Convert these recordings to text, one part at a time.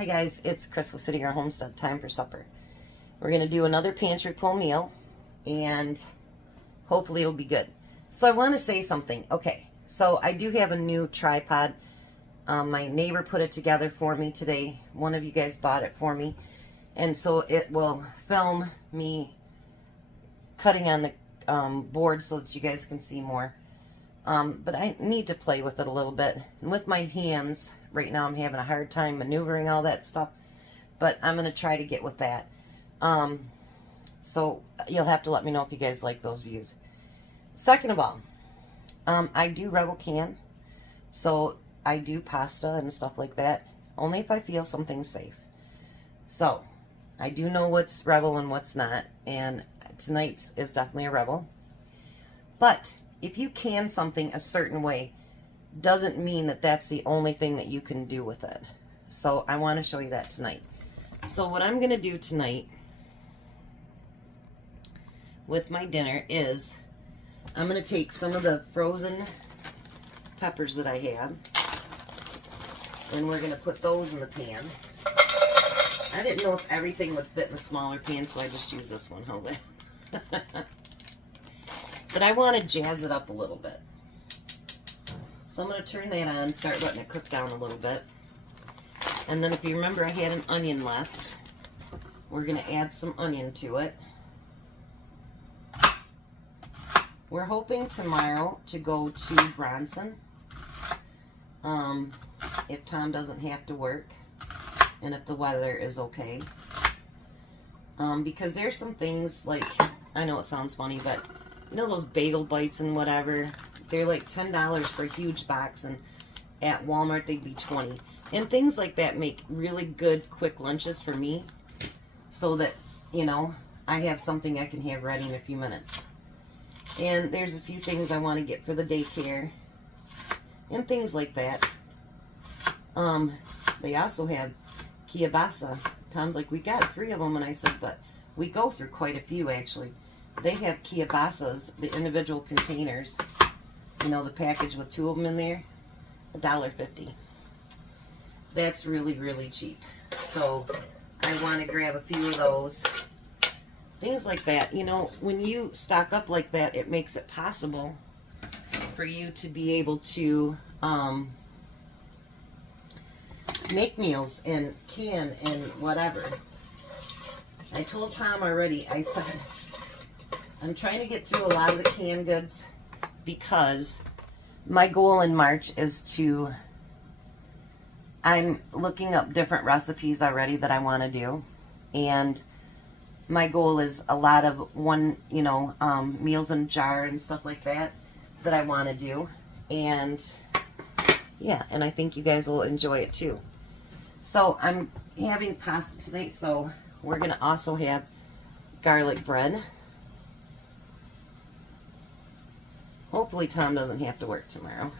Hi guys, it's Chris with City Girl Homestead. Time for supper. We're going to do another pantry pull meal, and hopefully it'll be good. So I want to say something. Okay, so I do have a new tripod. My neighbor put it together for me today. One of you guys bought it for me. And so it will film me cutting on the board so that you guys can see more. But I need to play with it a little bit. And with my hands, right now I'm having a hard time maneuvering all that stuff. But I'm going to try to get with that. So you'll have to let me know if you guys like those views. Second of all, I do Rebel can. So I do pasta and stuff like that. Only if I feel something's safe. So I do know what's Rebel and what's not. And tonight's is definitely a Rebel. But if you can something a certain way, doesn't mean that that's the only thing that you can do with it. So I want to show you that tonight. So what I'm going to do tonight with my dinner is I'm going to take some of the frozen peppers that I have, and we're going to put those in the pan. I didn't know if everything would fit in the smaller pan, so I just use this one. How's that? But I want to jazz it up a little bit. So I'm going to turn that on, start letting it cook down a little bit. And then if you remember, I had an onion left. We're going to add some onion to it. We're hoping tomorrow to go to Bronson. If Tom doesn't have to work and if the weather is okay. Because there's some things like, I know it sounds funny, but you know those bagel bites and whatever? They're like $10 for a huge box, and at Walmart they'd be $20. And things like that make really good quick lunches for me, so that, you know, I have something I can have ready in a few minutes. And there's a few things I want to get for the daycare and things like that. They also have kielbasa. Tom's like, we got 3 of them, and I said, but we go through quite a few actually. They have kielbasas, the individual containers, you know, the package with 2 of them in there, $1.50. That's really, really cheap. So I want to grab a few of those. Things like that. You know, when you stock up like that, it makes it possible for you to be able to make meals and can and whatever. I told Tom already, I said, I'm trying to get through a lot of the canned goods because my goal in March is to, I'm looking up different recipes already that I want to do, and my goal is a lot of meals in a jar and stuff like that I want to do. And yeah, and I think you guys will enjoy it too. So I'm having pasta tonight, so we're going to also have garlic bread. Hopefully Tom doesn't have to work tomorrow,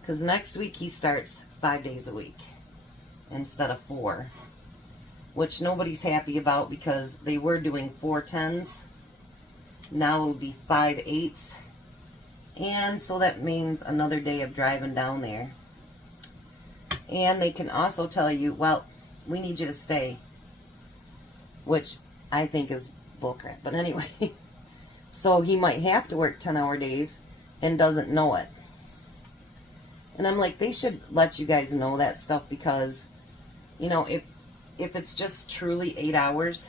because next week he starts 5 days a week instead of 4, which nobody's happy about because they were doing 4 10s. Now it'll be 5 8s, and so that means another day of driving down there. And they can also tell you, well, we need you to stay, which I think is bullcrap. But anyway, so he might have to work 10-hour days and doesn't know it. And I'm like, they should let you guys know that stuff, because, you know, if it's just truly 8 hours,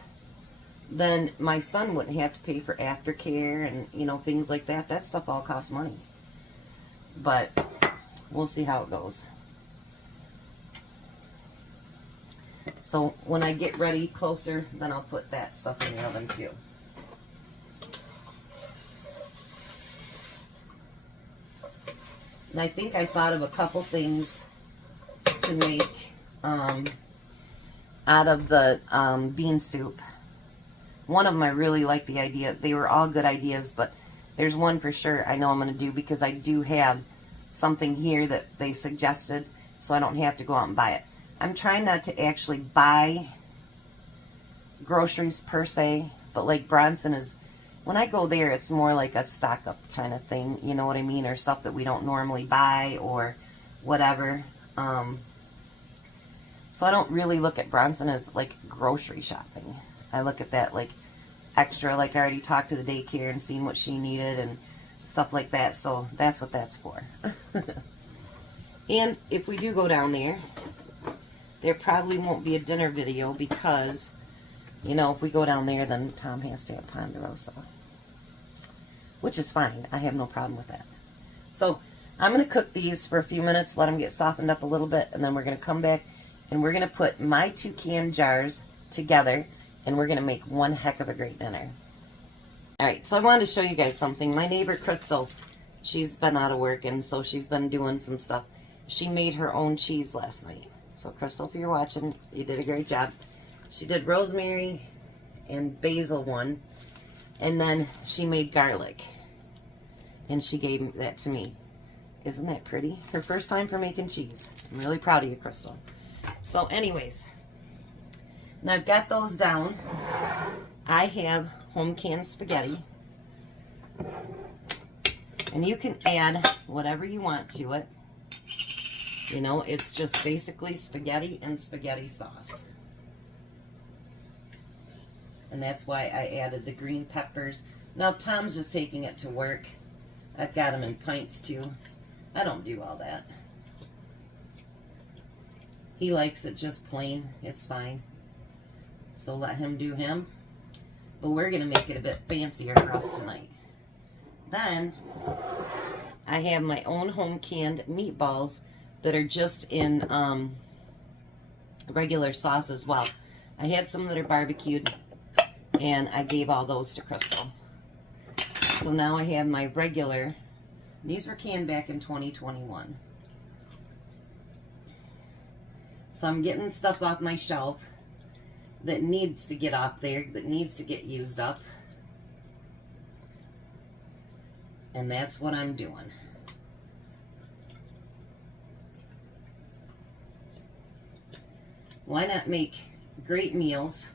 then my son wouldn't have to pay for aftercare and, you know, things like that. That stuff all costs money. But we'll see how it goes. So when I get ready closer, then I'll put that stuff in the oven too. And I think I thought of a couple things to make out of the bean soup. One of them I really like the idea. They were all good ideas, but there's one for sure I know I'm going to do, because I do have something here that they suggested, so I don't have to go out and buy it. I'm trying not to actually buy groceries per se, but like Bronson is, when I go there, it's more like a stock up kind of thing, you know what I mean, or stuff that we don't normally buy or whatever. So I don't really look at Bronson as like grocery shopping. I look at that like extra, like I already talked to the daycare and seen what she needed and stuff like that. So that's what that's for. And if we do go down there, there probably won't be a dinner video because, you know, if we go down there, then Tom has to have Ponderosa, which is fine. I have no problem with that. So I'm going to cook these for a few minutes, let them get softened up a little bit, and then we're going to come back and we're going to put my 2 can jars together, and we're going to make one heck of a great dinner. Alright, so I wanted to show you guys something. My neighbor Crystal, she's been out of work, and so she's been doing some stuff. She made her own cheese last night. So Crystal, if you're watching, you did a great job. She did rosemary and basil one, and then she made garlic, and she gave that to me. Isn't that pretty? Her first time for making cheese. I'm really proud of you, Crystal. So anyways, now I've got those down. I have home canned spaghetti, and you can add whatever you want to it. You know, it's just basically spaghetti and spaghetti sauce. And that's why I added the green peppers. Now Tom's just taking it to work. I've got them in pints too. I don't do all that. He likes it just plain. It's fine. So let him do him. But we're going to make it a bit fancier for us tonight. Then I have my own home canned meatballs that are just in regular sauce as well. I had some that are barbecued, and I gave all those to Crystal. So now I have my regular. These were canned back in 2021. So I'm getting stuff off my shelf that needs to get off there, that needs to get used up. And that's what I'm doing. Why not make great meals?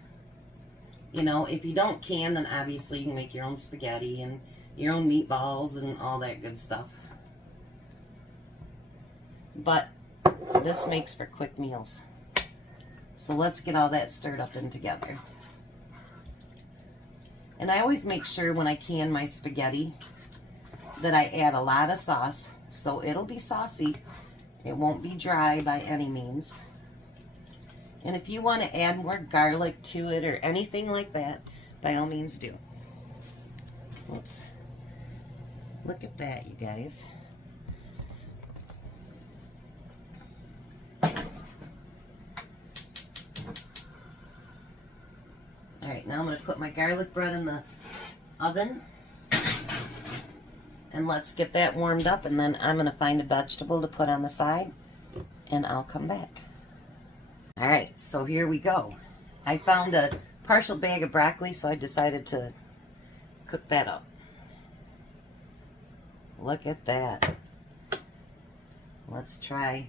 You know, if you don't can, then obviously you can make your own spaghetti and your own meatballs and all that good stuff. But this makes for quick meals. So let's get all that stirred up in together. And I always make sure when I can my spaghetti that I add a lot of sauce, so it'll be saucy. It won't be dry by any means. And if you want to add more garlic to it or anything like that, by all means do. Whoops. Look at that, you guys. Alright, now I'm going to put my garlic bread in the oven. And let's get that warmed up, and then I'm going to find a vegetable to put on the side, and I'll come back. Alright, so here we go. I found a partial bag of broccoli, so I decided to cook that up. Look at that. Let's try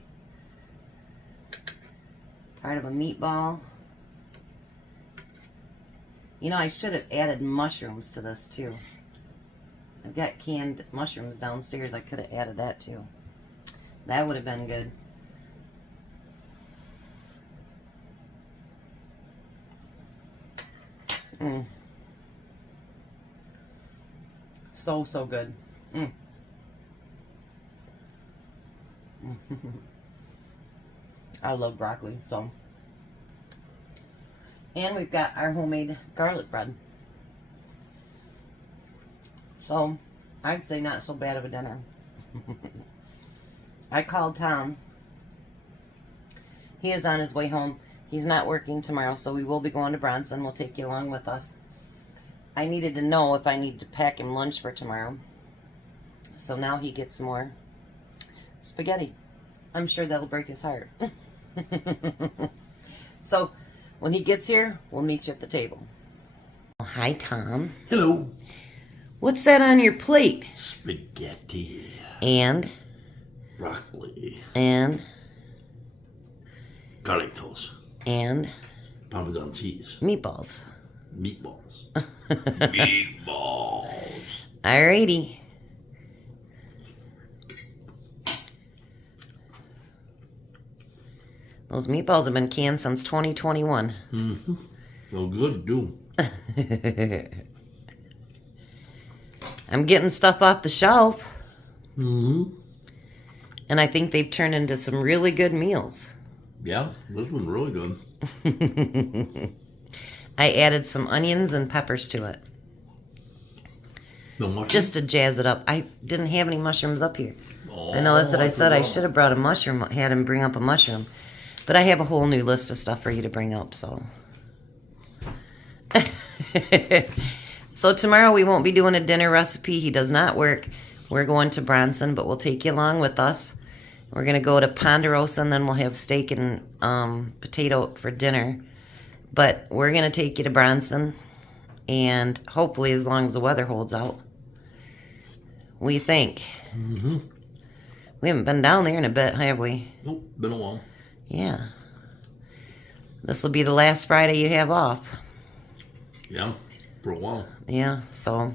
part of a meatball. You know, I should have added mushrooms to this too. I've got canned mushrooms downstairs. I could have added that too. That would have been good. So good. I love broccoli, so. And we've got our homemade garlic bread. So, I'd say not so bad of a dinner. I called Tom. He is on his way home. He's not working tomorrow, so we will be going to Bronson. We'll take you along with us. I needed to know if I need to pack him lunch for tomorrow. So now he gets more spaghetti. I'm sure that'll break his heart. So, when he gets here, we'll meet you at the table. Hi, Tom. Hello. What's that on your plate? Spaghetti. And? Broccoli. And? Garlic toast. And? Parmesan cheese. Meatballs. Meatballs. Meatballs. Alrighty. Those meatballs have been canned since 2021. Mm-hmm. Well, good, do. I'm getting stuff off the shelf. Mm-hmm. And I think they've turned into some really good meals. Yeah, this one's really good. I added some onions and peppers to it. No mushrooms? Just to jazz it up. I didn't have any mushrooms up here. Oh, I know that's what I said. I forgot. should have brought a mushroom, had him bring up a mushroom. But I have a whole new list of stuff for you to bring up, so. So tomorrow we won't be doing a dinner recipe. He does not work. We're going to Bronson, but we'll take you along with us. We're going to go to Ponderosa, and then we'll have steak and potato for dinner. But we're going to take you to Bronson, and hopefully as long as the weather holds out. We think. Mm-hmm. We haven't been down there in a bit, have we? Nope, been a while. Yeah. This will be the last Friday you have off. Yeah, for a while. Yeah, so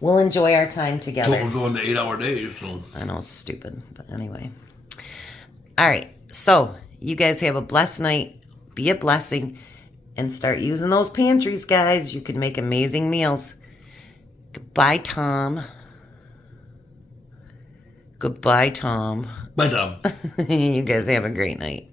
we'll enjoy our time So together. we're going to 8-hour days, so. I know it's stupid, but anyway. All right, so you guys have a blessed night. Be a blessing and start using those pantries, guys. You can make amazing meals. Goodbye, Tom. Goodbye, Tom. Bye, Tom. You guys have a great night.